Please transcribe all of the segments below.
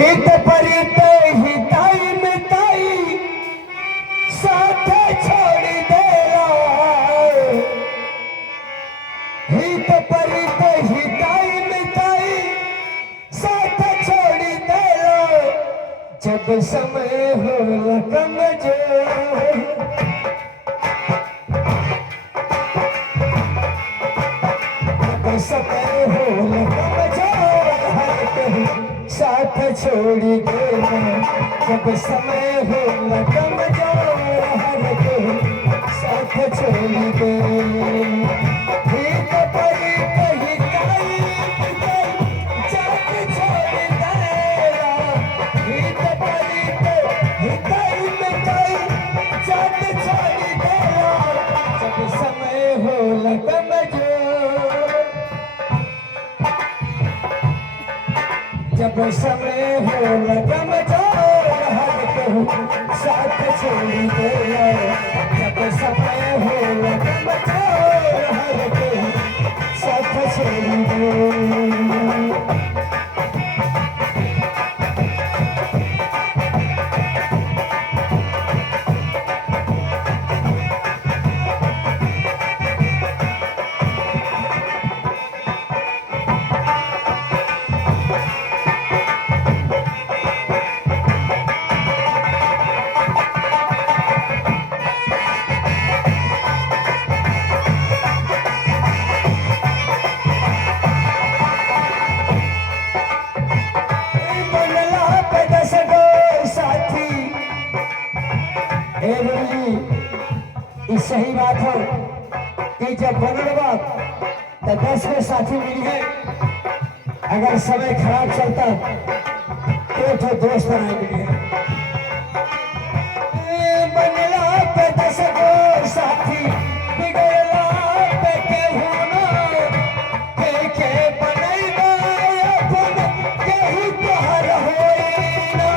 हित परित हिताई मिताई साथ छोड़ देला। हित परित हिताई मिताई साथ छोड़ देला। जब समय हो कमजोर समय हो कमजोर हर कहीं साथ छोड़ देना। जब समय हो कमजोर हर कहीं साथ छोड़ देना। हित परित हिताई मिताई साथ छोड़ देना। हित परित हिताई मिताई साथ छोड़ देना। जब समय हो कमजोर जब समय हो कमजोर हर कहूँ साथ छोड़ देना। जब समय हो कमजोर हर कहूँ साथ छोड़ देना। सही बात हो कि जब बनल बात तो 10 के साथी मिलिए। अगर समय खराब चलता तो दोस्त बनाए मिलिए। बनला पे 10 गो साथी बिगड़ला पे केहू ना के बनैबा अपन केहू तोहर होई ना।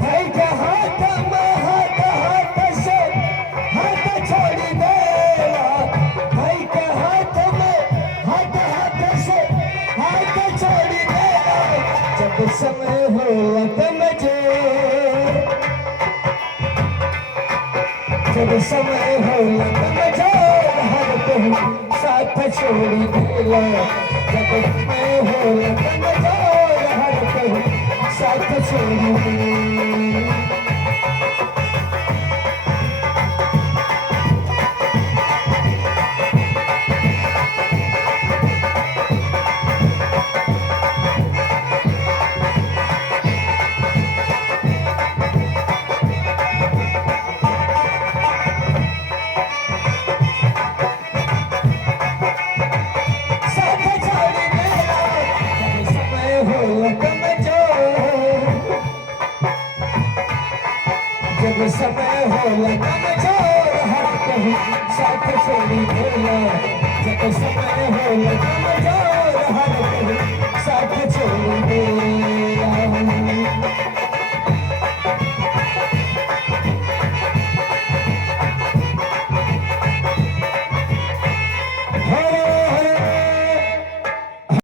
भाई के हाथ में हाथ से हाथ छोड़ देला। भाई के हाथ में हाथ से हाथ छोड़ देला। जब समय हो कमजोर जब समय हो कमजोर हर कहूँ साथ छोड़ देला। जब समय हो कमजोर हर कहूँ साथ छोड़ देला। जब समय हो कमजोर हर कहूँ साथ छोड़ देला। जब समय हो